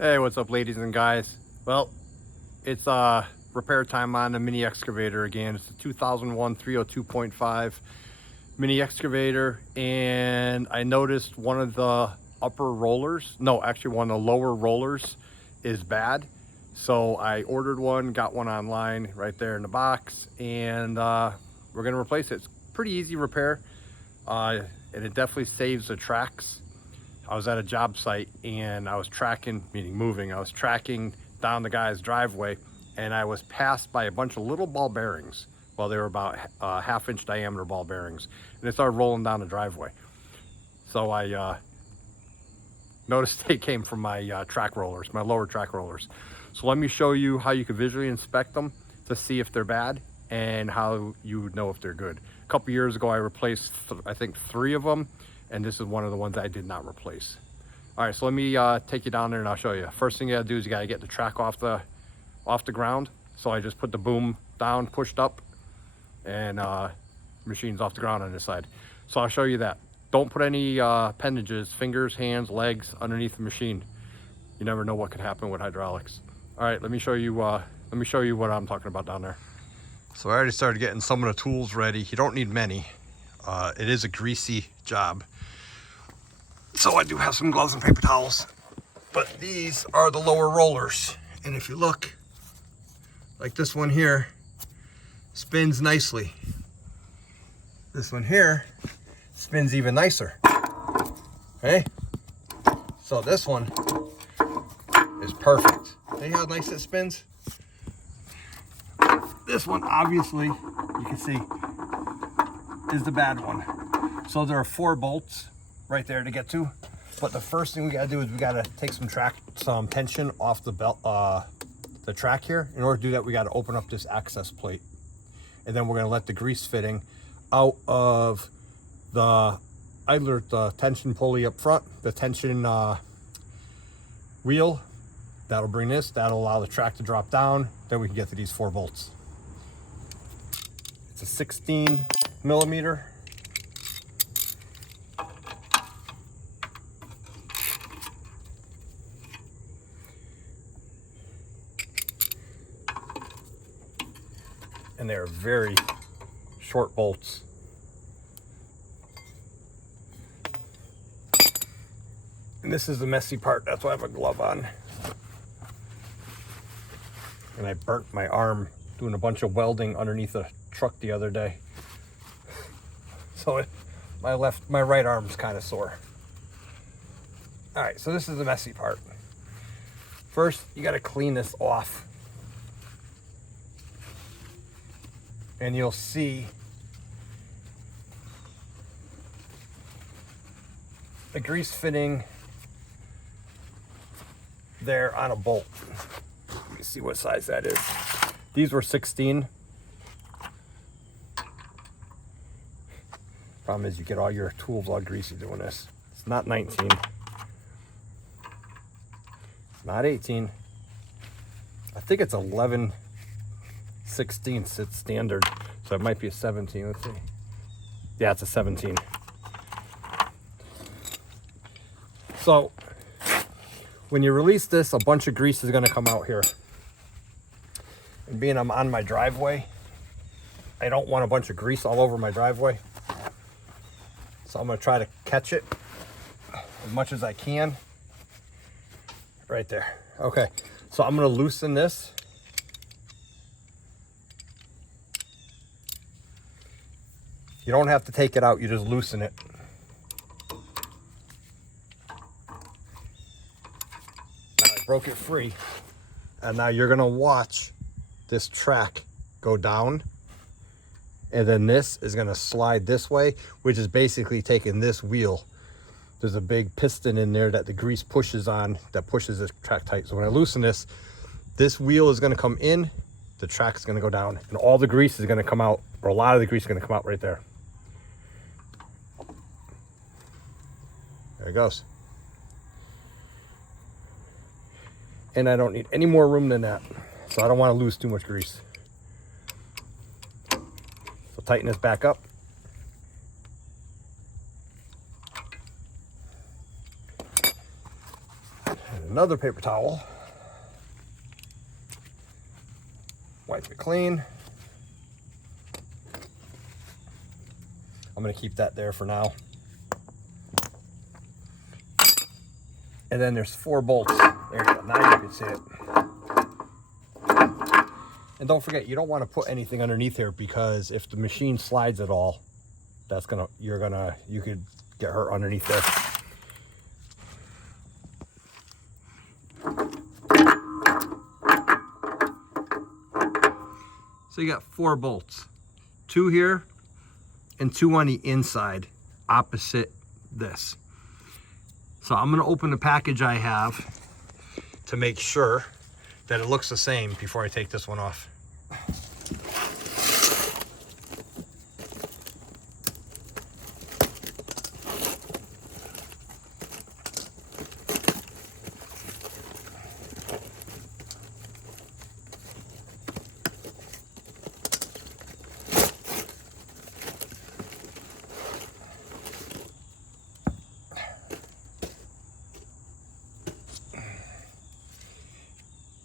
Hey, what's up, ladies and guys? Well, it's repair time on the mini excavator again. It's the 2001 302.5 mini excavator, and I noticed one of the upper rollers, no, actually one of the lower rollers is bad. So I ordered one, got one online right there in the box, and we're gonna replace it. It's pretty easy repair, and it definitely saves the tracks. I was at a job site and I was tracking, meaning moving, I was tracking down the guy's driveway, and I was passed by a bunch of little ball bearings. Well, they were about half-inch diameter ball bearings, and they started rolling down the driveway. So I noticed they came from my track rollers, my lower track rollers. So let me show you how you can visually inspect them to see if they're bad and how you would know if they're good. A couple years ago, I replaced, I think, 3 of them, and this is one of the ones I did not replace. All right, so let me take you down there and I'll show you. First thing you gotta do is you gotta get the track off the ground. So I just put the boom down, pushed up, and machine's off the ground on this side. So I'll show you that. Don't put any appendages, fingers, hands, legs underneath the machine. You never know what could happen with hydraulics. All right, let me show you what I'm talking about down there. So I already started getting some of the tools ready. You don't need many. It is a greasy job. So I do have some gloves and paper towels, but these are the lower rollers. And if you look, like this one here, spins nicely. This one here spins even nicer. Okay? So this one is perfect. See how nice it spins? This one, obviously, you can see, is the bad one. So there are 4 bolts right there to get to, but the first thing we gotta do is we gotta take some tension off the belt, the track here. In order to do that, we gotta open up this access plate, and then we're gonna let the grease fitting out of the idler, the tension pulley up front, the tension wheel. That'll bring this, that'll allow the track to drop down. Then we can get to these 4 bolts. It's a 16 millimeter. And they're very short bolts. And this is the messy part, that's why I have a glove on. And I burnt my arm doing a bunch of welding underneath a truck the other day. So my right arm's kind of sore. All right, so this is the messy part. First, you gotta clean this off. And you'll see the grease fitting there on a bolt. Let me see what size that is. These were 16. Problem is you get all your tools all greasy doing this. It's not 19. It's not 18. I think it's 11/16. It's standard. So it might be a 17. Let's see. Yeah, it's a 17. So when you release this, a bunch of grease is going to come out here. And being I'm on my driveway, I don't want a bunch of grease all over my driveway. So I'm going to try to catch it as much as I can. Right there. Okay, so I'm going to loosen this. You don't have to take it out, you just loosen it. Now I broke it free. And now you're gonna watch this track go down. And then this is gonna slide this way, which is basically taking this wheel. There's a big piston in there that the grease pushes on, that pushes this track tight. So when I loosen this, this wheel is gonna come in, the track is gonna go down, and all the grease is gonna come out, or a lot of the grease is gonna come out right there. There it goes. And I don't need any more room than that. So I don't want to lose too much grease. So tighten this back up. another paper towel. Wipe it clean. I'm going to keep that there for now. And then there's 4 bolts. There you go. Now you can see it. And don't forget, you don't want to put anything underneath here, because if the machine slides at all, that's gonna, you could get hurt underneath there. So you got 4 bolts, 2 here and 2 on the inside opposite this. So I'm going to open the package I have to make sure that it looks the same before I take this one off.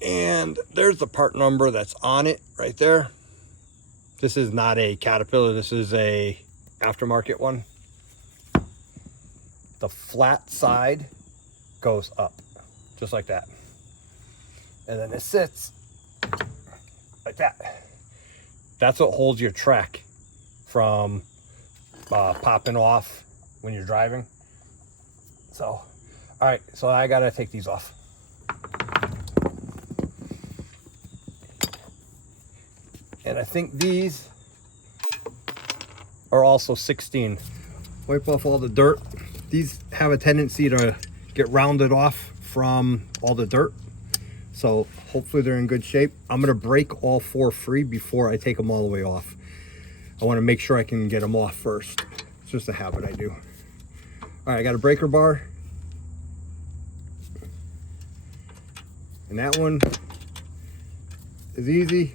And there's the part number that's on it right there. This is not a Caterpillar, this is a aftermarket one. The flat side goes up, just like that. And then it sits like that. That's what holds your track from popping off when you're driving. So, all right, so I gotta take these off. And I think these are also 16. Wipe off all the dirt. These have a tendency to get rounded off from all the dirt. So hopefully they're in good shape. I'm gonna break all 4 free before I take them all the way off. I wanna make sure I can get them off first. It's just a habit I do. All right, I got a breaker bar. And that one is easy.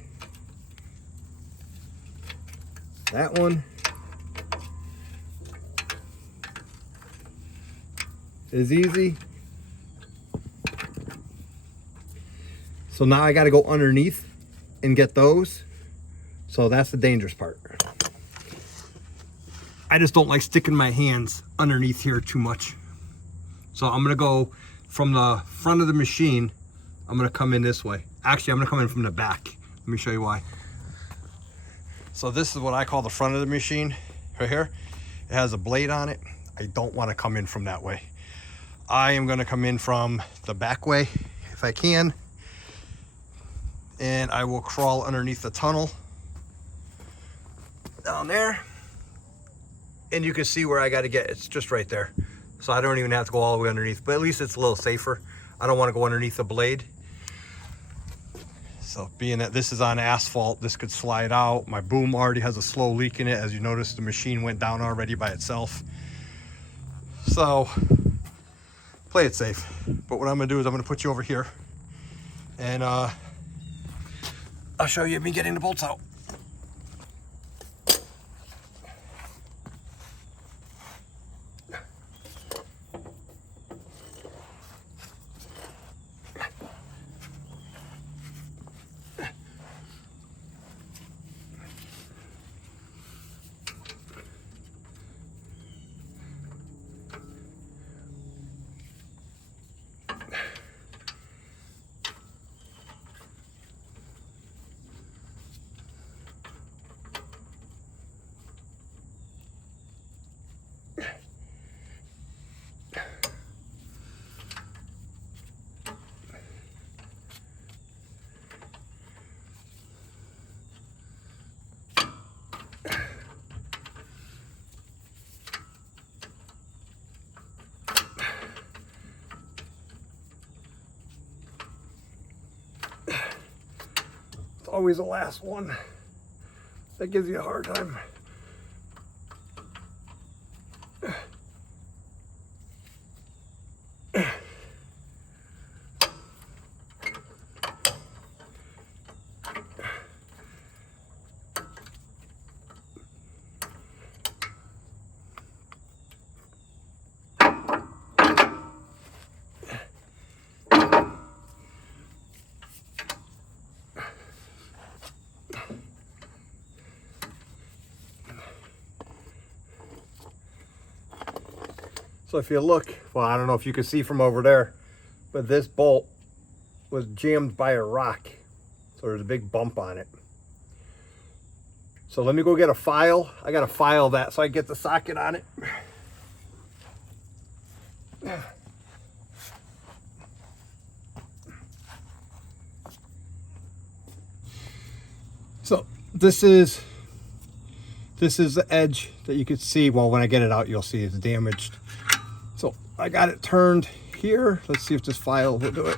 That one is easy. So now I got to go underneath and get those. So that's the dangerous part. I just don't like sticking my hands underneath here too much. So I'm going to go from the front of the machine. I'm going to come in this way. Actually, I'm going to come in from the back. Let me show you why. So this is what I call the front of the machine right here. It has a blade on it. I don't want to come in from that way. I am going to come in from the back way if I can. And I will crawl underneath the tunnel down there. And you can see where I got to get. It's just right there. So I don't even have to go all the way underneath, but at least it's a little safer. I don't want to go underneath the blade. So being that this is on asphalt, this could slide out. My boom already has a slow leak in it. As you notice, the machine went down already by itself. So play it safe. But what I'm gonna do is I'm gonna put you over here and I'll show you me getting the bolts out. Always the last one that gives you a hard time. So if you look, well, I don't know if you can see from over there, but this bolt was jammed by a rock. So there's a big bump on it. So let me go get a file. I got to file that so I get the socket on it. So this is the edge that you could see. Well, when I get it out, you'll see it's damaged. So I got it turned here. Let's see if this file will do it.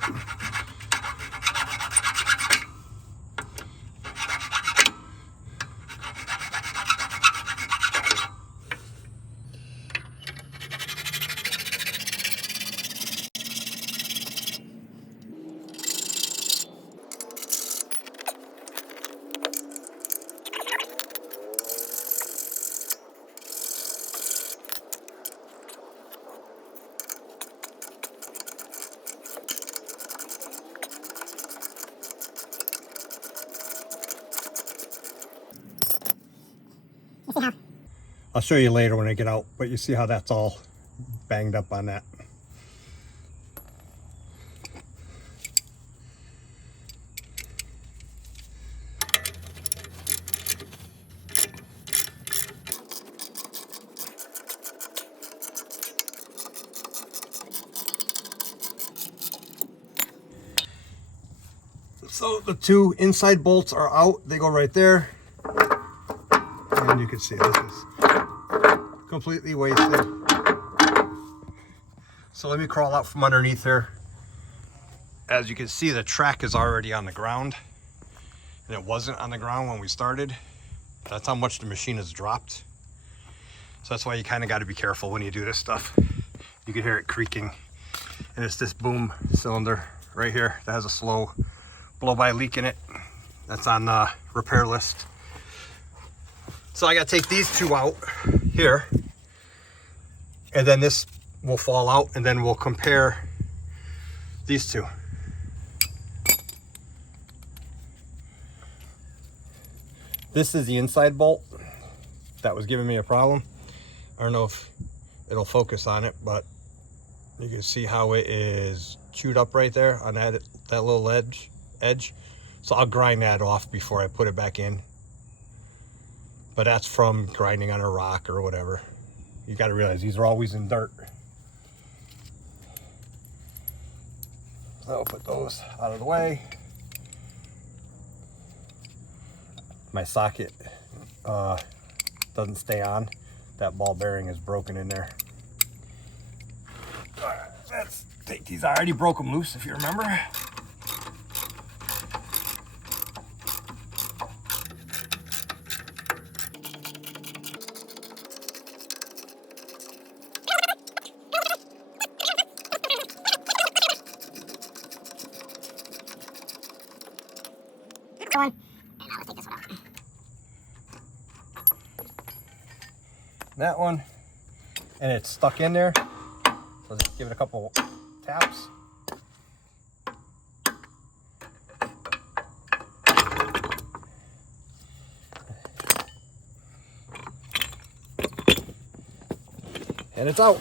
I'll show you later when I get out, but you see how that's all banged up on that. So the two inside bolts are out. They go right there. And you can see this is completely wasted. So let me crawl out from underneath here. As you can see, the track is already on the ground, and it wasn't on the ground when we started. That's how much the machine has dropped. So that's why you kind of got to be careful when you do this stuff. You can hear it creaking, and it's this boom cylinder right here that has a slow blow-by leak in it. That's on the repair list. So I got to take these two out here, and then this will fall out, and then we'll compare these two. This is the inside bolt that was giving me a problem. I don't know if it'll focus on it, but you can see how it is chewed up right there on that little edge. So I'll grind that off before I put it back in. But that's from grinding on a rock or whatever. You got to realize these are always in dirt. So I'll put those out of the way. My socket doesn't stay on. That ball bearing is broken in there. Let's take these. I already broke them loose, if you remember. One. And now let's take this one out. That one, and it's stuck in there. So just give it a couple taps. And it's out.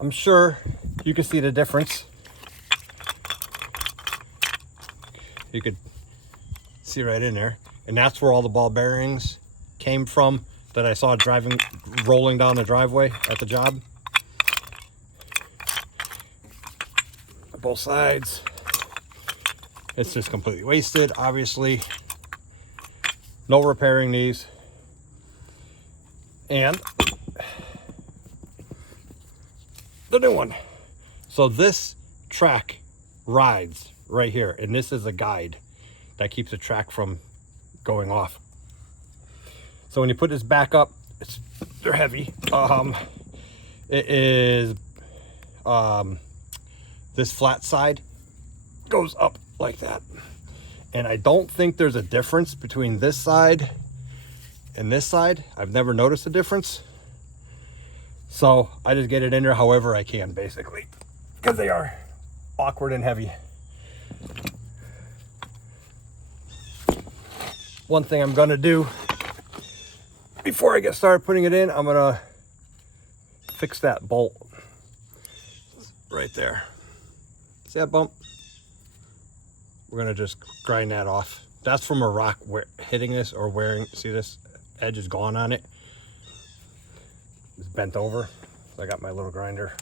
I'm sure you can see the difference. You could see right in there, and that's where all the ball bearings came from that I saw rolling down the driveway at the job. Both sides. It's just completely wasted, obviously. No repairing these. And the new one. So this track rides right here, and this is a guide that keeps the track from going off. So when you put this back up, they're heavy. It is this flat side goes up like that, and I don't think there's a difference between this side and this side. I've never noticed a difference, so I just get it in there however I can, basically, because they are awkward and heavy. One thing I'm gonna do before I get started putting it in, I'm gonna fix that bolt right there. See that bump? We're gonna just grind that off. That's from a rock hitting this or wearing. See, this edge is gone on it. It's bent over. So I got my little grinder.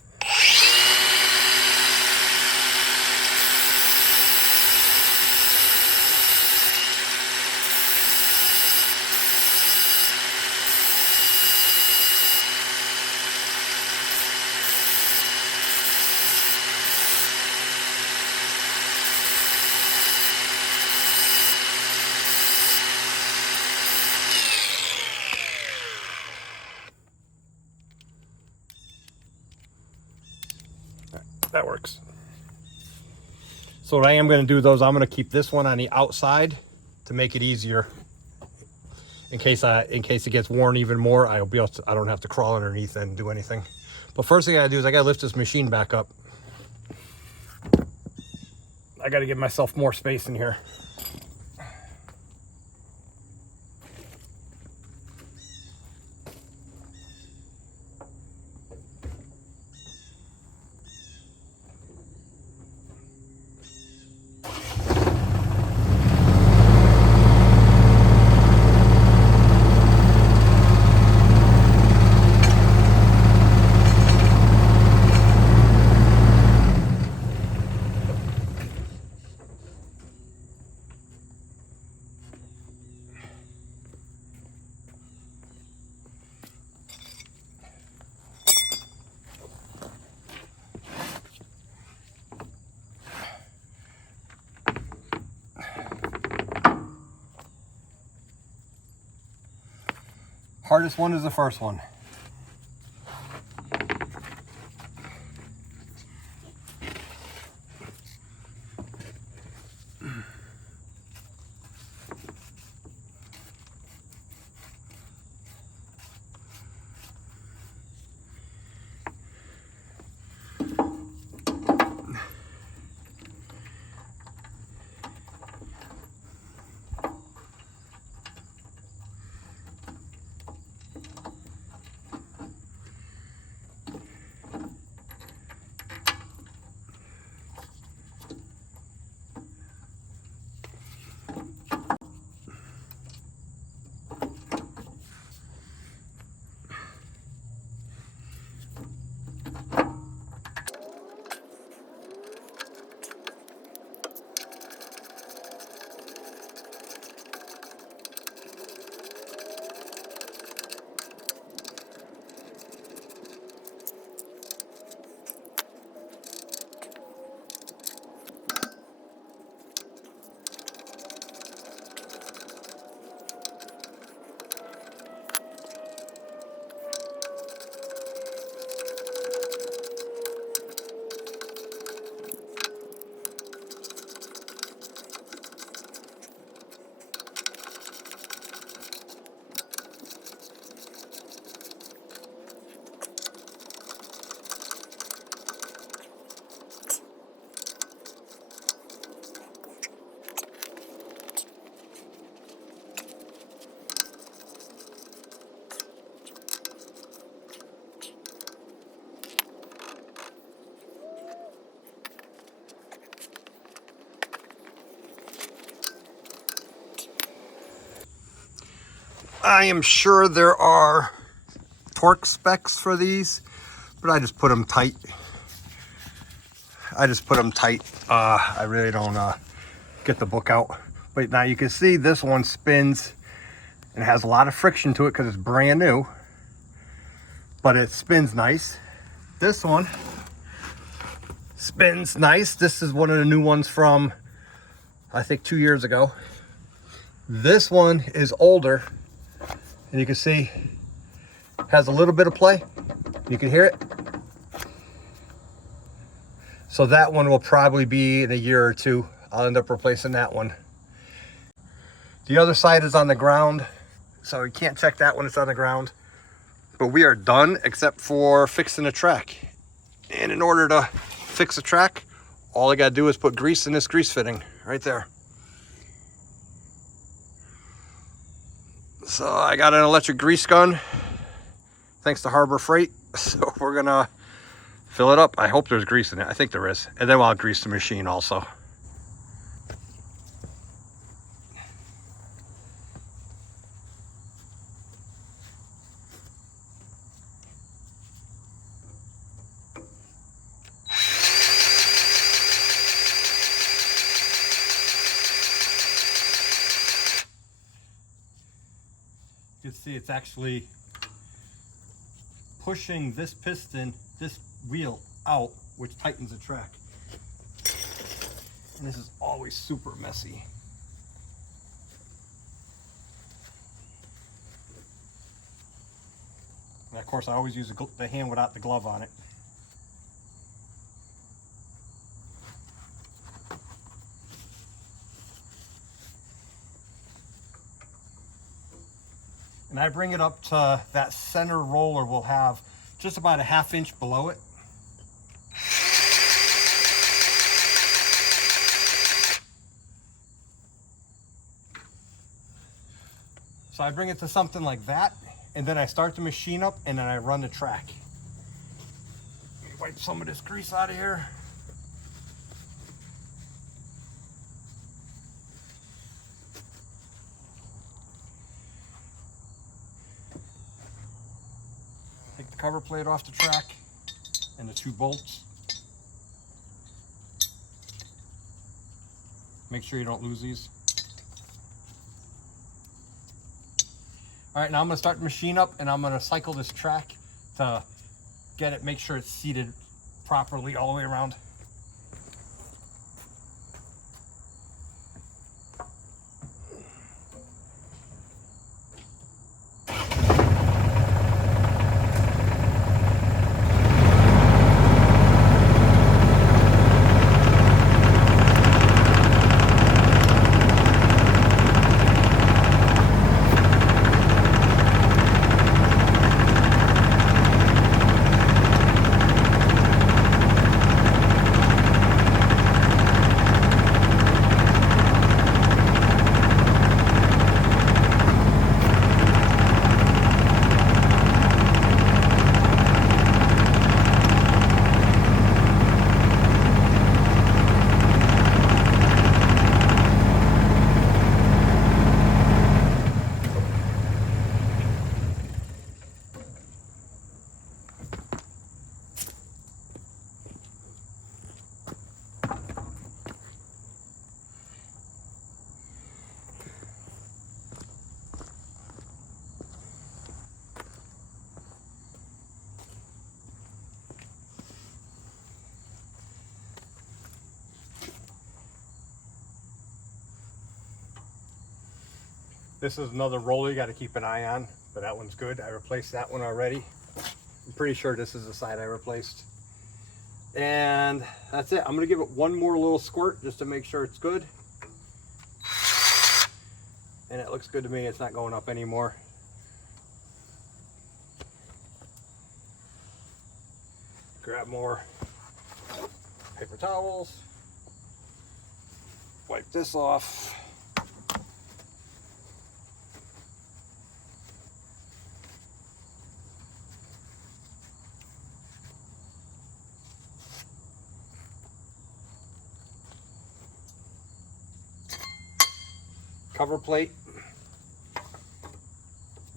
That works. So what I am going to do though is I'm going to keep this one on the outside to make it easier. In case it gets worn even more, I don't have to crawl underneath and do anything. But first thing I got to do is I got to lift this machine back up. I got to give myself more space in here. Hardest one is the first one. I am sure there are torque specs for these, but I just put them tight. I really don't get the book out. But now you can see this one spins and has a lot of friction to it because it's brand new, but it spins nice. This one spins nice. This is one of the new ones from, I think, 2 years ago. This one is older, and you can see has a little bit of play. You can hear it. So that one will probably be in a year or two. I'll end up replacing that one. The other side is on the ground, so you can't check that when it's on the ground. But we are done except for fixing the track. And in order to fix the track, all I gotta do is put grease in this grease fitting right there. So I got an electric grease gun, thanks to Harbor Freight. So we're gonna fill it up. I hope there's grease in it. I think there is. And then I'll grease the machine also. You can see it's actually pushing this piston, this wheel out, which tightens the track. And this is always super messy. And of course I always use the hand without the glove on it. And I bring it up to that center roller will have just about a ½ inch below it. So I bring it to something like that, and then I start the machine up, and then I run the track. Let me wipe some of this grease out of here. Take the cover plate off the track and the 2 bolts. Make sure you don't lose these. All right, now I'm gonna start the machine up and I'm gonna cycle this track to get it, make sure it's seated properly all the way around. This is another roller you got to keep an eye on, but that one's good. I replaced that one already. I'm pretty sure this is the side I replaced. And that's it. I'm going to give it one more little squirt just to make sure it's good. And it looks good to me. It's not going up anymore. Grab more paper towels. Wipe this off. Cover plate.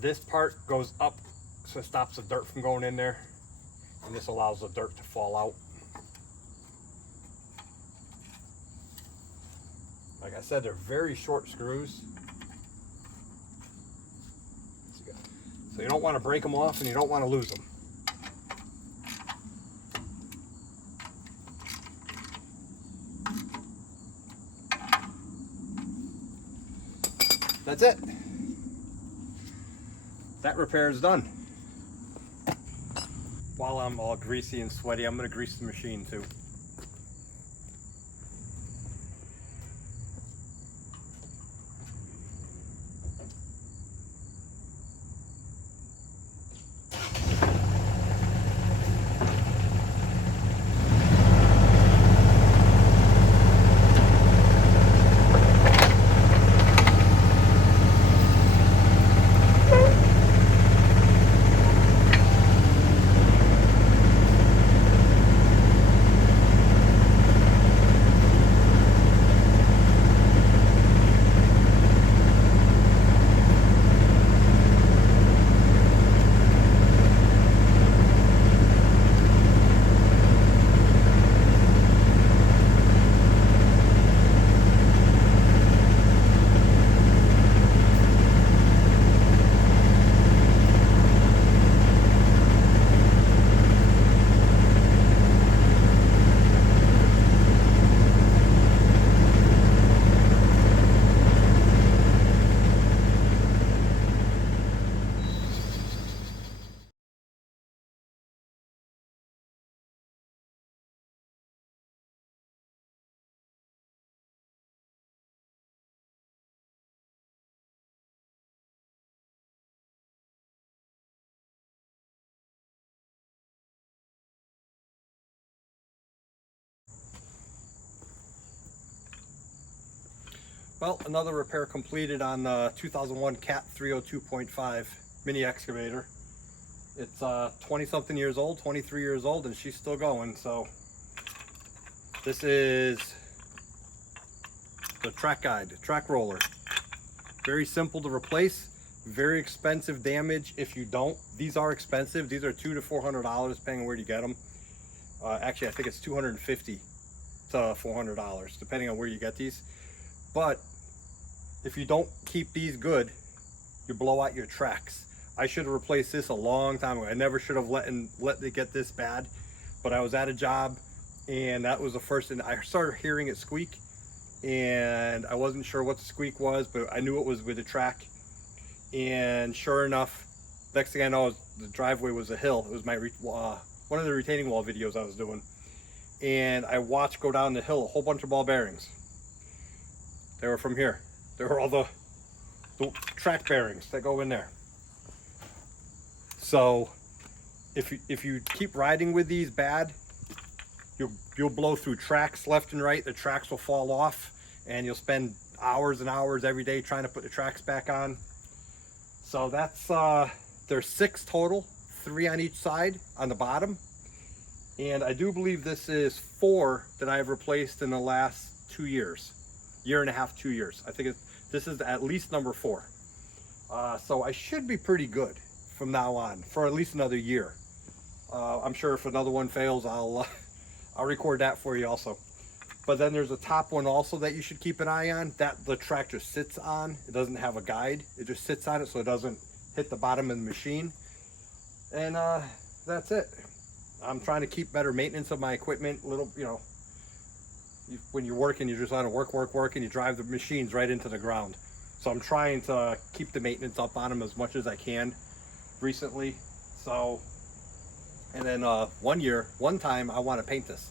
This part goes up so it stops the dirt from going in there, and this allows the dirt to fall out. Like I said, they're very short screws, so you don't want to break them off and you don't want to lose them. That's it. That repair is done. While I'm all greasy and sweaty, I'm going to grease the machine too. Well, another repair completed on the 2001 Cat 302.5 mini excavator. It's 20 something years old, 23 years old, and she's still going. So this is the track guide, track roller. Very simple to replace, very expensive damage if you don't. These are expensive. These are $200 to $400 depending on where you get them. Actually, I think it's $250 to $400 depending on where you get these. But if you don't keep these good, you blow out your tracks. I should have replaced this a long time ago. I never should have let it get this bad, but I was at a job and that was the first thing. I started hearing it squeak and I wasn't sure what the squeak was, but I knew it was with the track. And sure enough, next thing I know, the driveway was a hill. It was my one of the retaining wall videos I was doing, and I watched go down the hill a whole bunch of ball bearings. They were from here. They were all the track bearings that go in there. So if you keep riding with these bad, you'll blow through tracks left and right. The tracks will fall off and you'll spend hours and hours every day trying to put the tracks back on. So that's there's 6 total, 3 on each side on the bottom, and I do believe this is 4 that I've replaced in the last 2 years, year and a half, 2 years. I think this is at least number 4. So I should be pretty good from now on for at least another year. I'm sure if another one fails, I'll record that for you also. But then there's a top one also that you should keep an eye on, that the track just sits on. It doesn't have a guide. It just sits on it so it doesn't hit the bottom of the machine. And that's it. I'm trying to keep better maintenance of my equipment. When you're working, you just want to work, and you drive the machines right into the ground. So I'm trying to keep the maintenance up on them as much as I can recently. So, and then one time I want to paint this.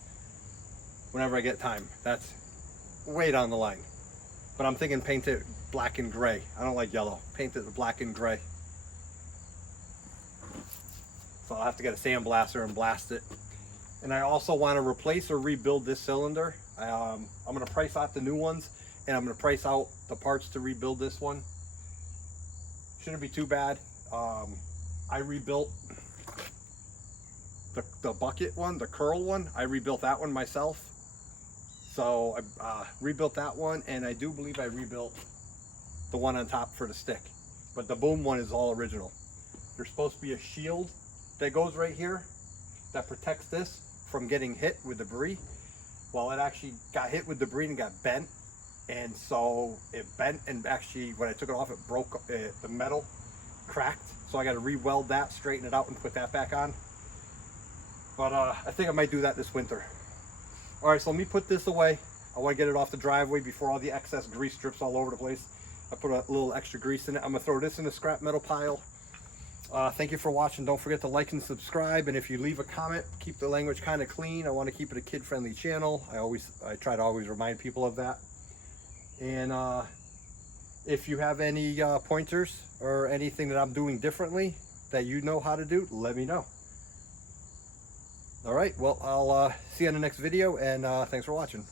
Whenever I get time. That's way down the line. But I'm thinking paint it black and gray. I don't like yellow. Paint it black and gray. So I'll have to get a sandblaster and blast it. And I also want to replace or rebuild this cylinder. I'm going to price out the new ones, and I'm going to price out the parts to rebuild this one. Shouldn't be too bad. I rebuilt the bucket one, the curl one. I rebuilt that one myself. So I rebuilt that one, and I do believe I rebuilt the one on top for the stick. But the boom one is all original. There's supposed to be a shield that goes right here that protects this from getting hit with debris. Well, it actually got hit with debris and got bent. And so it bent, and actually when I took it off, it broke, the metal cracked. So I got to re-weld that, straighten it out, and put that back on. But I think I might do that this winter. All right, so let me put this away. I want to get it off the driveway before all the excess grease drips all over the place. I put a little extra grease in it. I'm gonna throw this in the scrap metal pile. Thank you for watching. Don't forget to like and subscribe. And if you leave a comment, keep the language kind of clean. I want to keep it a kid-friendly channel. I try to always remind people of that. And if you have any pointers or anything that I'm doing differently that you know how to do, let me know. All right, well, I'll see you in the next video, and thanks for watching.